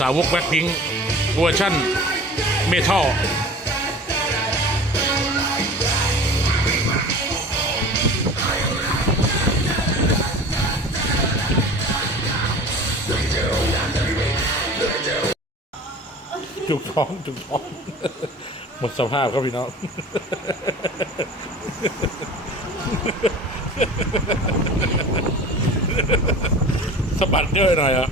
สาวกแบ็คพิงเวอร์ชั่น เมทัลจุกท้องจุกท้อง หมดสภาพครับพี่น้องสะบัดเยอะหน่อยอะ